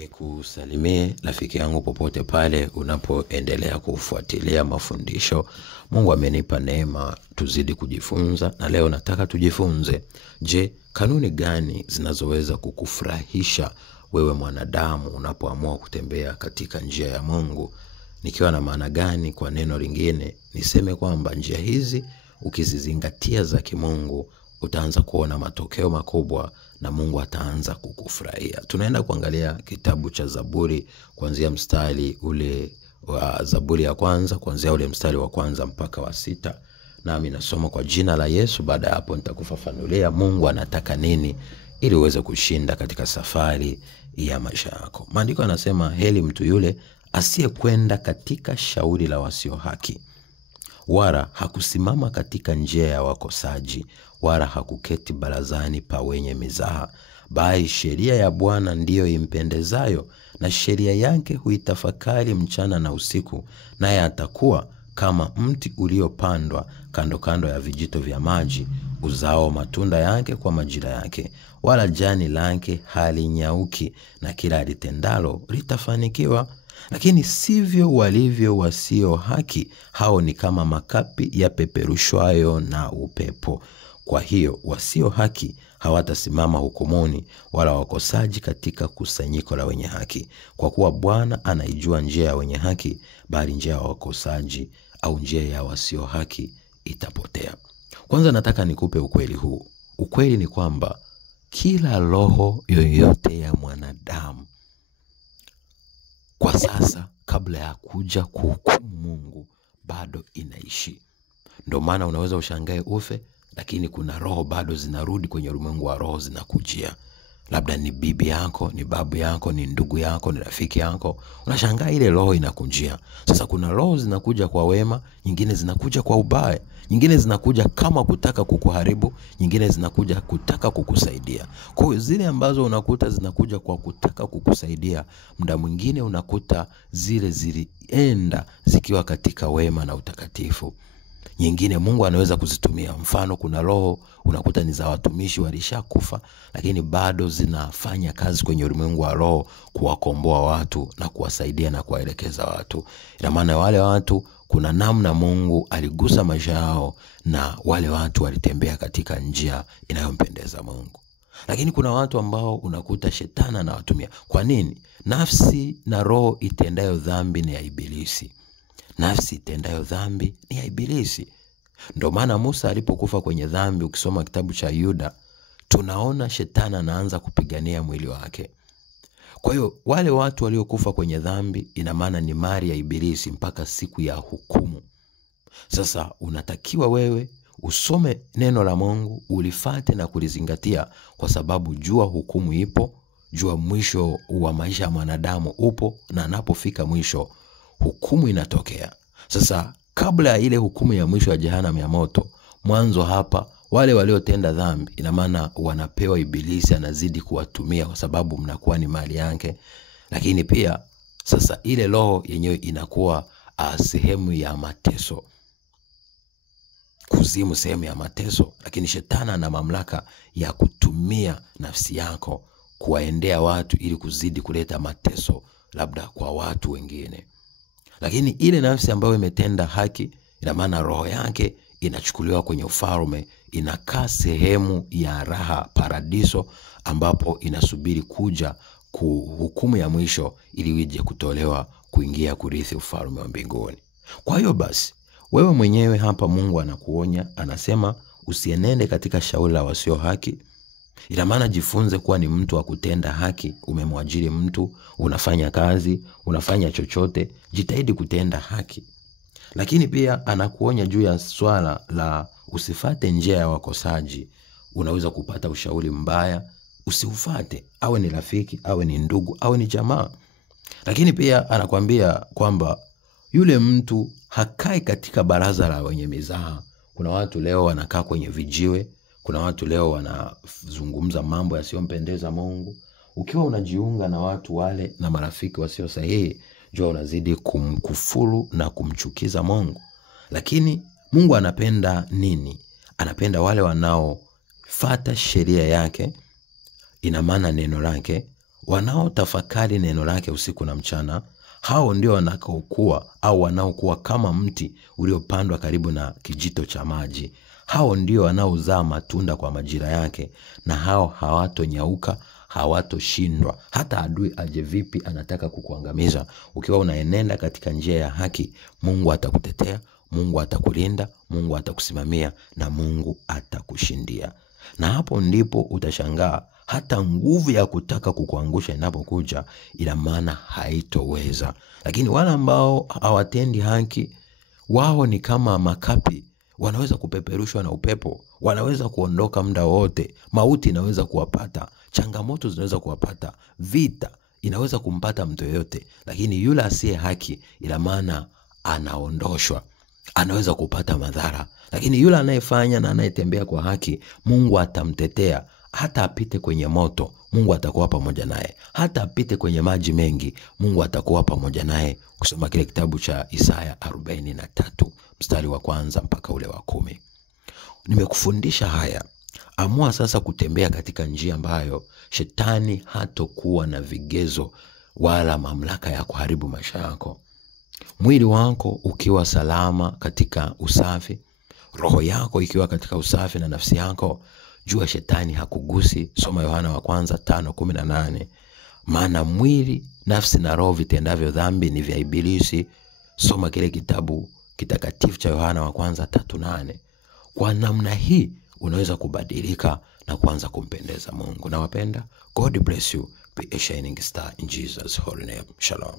Nikusalimie rafiki yangu popote pale unapoendelea kufuatilia mafundisho. Mungu amenipa neema tuzidi kujifunza, na leo nataka tujifunze. Je, kanuni gani zinazoweza kukufurahisha wewe mwanadamu unapoamua kutembea katika njia ya Mungu? Nikiwa na maana gani? Kwa neno lingine niseme kwamba njia hizi ukizizingatia za kimungu utaanza kuona matokeo makubwa na Mungu ataanza kukufurahia. Tunaenda kuangalia kitabu cha Zaburi kuanzia mstari ule wa Zaburi ya kwanza, kuanzia ule mstari wa kwanza mpaka wa 6. Nami nasoma kwa jina la Yesu. Baada ya hapo nitakufafanulia Mungu anataka nini ili uweze kushinda katika safari ya maisha yako. Maandiko yanasema, heri mtu yule asiyekwenda katika shauri la wasio haki, wala hakusimama katika njia ya wakosaji, wala hakuketi barazani pa wenye mizaha. Bali sheria ya Bwana ndiyo impendezayo, na sheria yake huitafakari mchana na usiku. Naye atakuwa kama mti uliopandwa kando kando ya vijito vya maji, uzao matunda yake kwa majira yake, wala jani lake halinyauki, na kila alitendalo litafanikiwa. Lakini sivyo walivyo wasio haki, hao ni kama makapi yapeperushwayo na upepo. Kwa hiyo wasio haki hawatasimama hukumuni, wala wakosaji katika kusanyiko la wenye haki. Kwa kuwa Bwana anaijua njia ya wenye haki, bali njia ya wakosaji au njia ya wasio haki itapotea. Kwanza nataka nikupe ukweli huu. Ukweli ni kwamba kila roho yoyote ya mwanadamu kwa sasa, kabla ya kuja kuhukumu Mungu, bado inaishi. Ndio maana unaweza ushangae ufe, lakini kuna roho bado zinarudi kwenye ulimwengu wa roho, zinakujia. Labda ni bibi yako, ni babu yako, ni ndugu yako, ni rafiki yako. Unashangaa ile roho inakujia. Sasa kuna roho zinakuja kwa wema, nyingine zinakuja kwa ubaya. Nyingine zinakuja kama kutaka kukuharibu, nyingine zinakuja kutaka kukusaidia. Kwa hiyo zile ambazo unakuta zinakuja kwa kutaka kukusaidia, muda mwingine unakuta zile zilienda zikiwa katika wema na utakatifu. Nyingine Mungu anaweza kuzitumia. Mfano, kuna roho unakuta ni za watumishi walishakufa, lakini bado zinafanya kazi kwenye ulimwengu wa roho kuwakomboa watu na kuwasaidia na kuwaelekeza watu. Ina maana wale watu kuna namna Mungu aligusa maisha yao, na wale watu walitembea katika njia inayompendeza Mungu. Lakini kuna watu ambao unakuta shetani anawatumia. Kwa nini? Nafsi na roho itendayo dhambi ni ya ibilisi. Nafsi itendayo dhambi ni ya ibilisi. Ndio maana Musa alipokufa kwenye dhambi, ukisoma kitabu cha Yuda, tunaona shetani anaanza kupigania mwili wake. Kwa hiyo wale watu waliokufa kwenye dhambi, ina maana ni mali ya ibilisi mpaka siku ya hukumu. Sasa unatakiwa wewe usome neno la Mungu, ulifate na kulizingatia, kwa sababu jua hukumu ipo, jua mwisho wa maisha ya mwanadamu upo, na anapofika mwisho hukumu inatokea. Sasa kabla ya ile hukumu ya mwisho ya jehanamu ya moto, mwanzo hapa wale waliotenda dhambi, ina maana wanapewa ibilisi, anazidi kuwatumia kwa sababu mnakuwa ni mali yake. Lakini pia sasa ile roho yenyewe inakuwa sehemu ya mateso. Kuzimu sehemu ya mateso, lakini shetani ana mamlaka ya kutumia nafsi yako kuwaendea watu ili kuzidi kuleta mateso labda kwa watu wengine. Lakini ile nafsi ambayo imetenda haki, ina maana roho yake inachukuliwa kwenye ufalme, inakaa sehemu ya raha, paradiso, ambapo inasubiri kuja hukumu ya mwisho ili ije kutolewa kuingia kurithi ufalme wa mbinguni. Kwa hiyo basi, wewe mwenyewe hapa Mungu anakuonya, anasema usienende katika shauri la wasio haki. Ina maana jifunze kuwa ni mtu wa kutenda haki. Umemwajiri mtu, unafanya kazi, unafanya chochote, jitahidi kutenda haki. Lakini pia anakuonya juu ya swala la usifate njia ya wakosaji. Unaweza kupata ushauri mbaya, usiufate. Awe ni rafiki, awe ni ndugu, awe ni jamaa. Lakini pia anakuambia kwamba yule mtu hakai katika baraza la wenye mizaha. Kuna watu leo wanakaa kwenye vijiwe. Kuna watu leo wanazungumza mambo yasiyompendeza Mungu. Ukiwa unajiunga na watu wale na marafiki wasio sahihi, jua unazidi kumkufuru na kumchukiza Mungu. Lakini Mungu anapenda nini? Anapenda wale wanaofuata sheria yake, ina maana neno lake, wanaotafakari neno lake usiku na mchana, hao ndio wanaokuwa au wanaokuwa kama mti uliopandwa karibu na kijito cha maji. Hao ndio wanaozaa matunda kwa majira yake, na hao hawatonyauka, hawatoshindwa. Hata adui aje vipi anataka kukuangamiza, ukiwa unaenenda katika njia ya haki, Mungu atakutetea, Mungu atakulinda, Mungu atakusimamia, na Mungu atakushindia. Na hapo ndipo utashangaa hata nguvu ya kutaka kukuangusha inapokuja, ila maana haitoweza. Lakini wale ambao hawatendi haki, wao ni kama makapi, wanaweza kupeperushwa na upepo, wanaweza kuondoka muda wote. Mauti inaweza kuwapata, changamoto zinaweza kuwapata, vita inaweza kumpata mtu yote. Lakini yule asiye haki, ila maana anaondoshwa, anaweza kupata madhara. Lakini yule anayefanya na anayetembea kwa haki, Mungu atamtetea. Hata apite kwenye moto, Mungu atakuwa pamoja naye. Hata apite kwenye maji mengi, Mungu atakuwa pamoja naye. Kusoma kile kitabu cha Isaya 43 mstari wa 1 mpaka ule wa 10. Nimekufundisha haya. Amua sasa kutembea katika njia ambayo shetani hatakuwa na vigezo wala mamlaka ya kuharibu maisha yako. Mwili wako ukiwa salama katika usafi, roho yako ikiwa katika usafi, na nafsi yako, jua shetani hakugusi. Soma Yohana wa kwanza 5:18. Maana mwili, nafsi na roho vitendavyo dhambi ni vya ibilisi. Soma kile kitabu kitakatifu cha Yohana wa kwanza 3:8. Kwa namna hii unaweza kubadilika na kuanza kumpendeza Mungu. Nawapenda. God bless you. Be a shining star in Jesus' holy name. Shalom.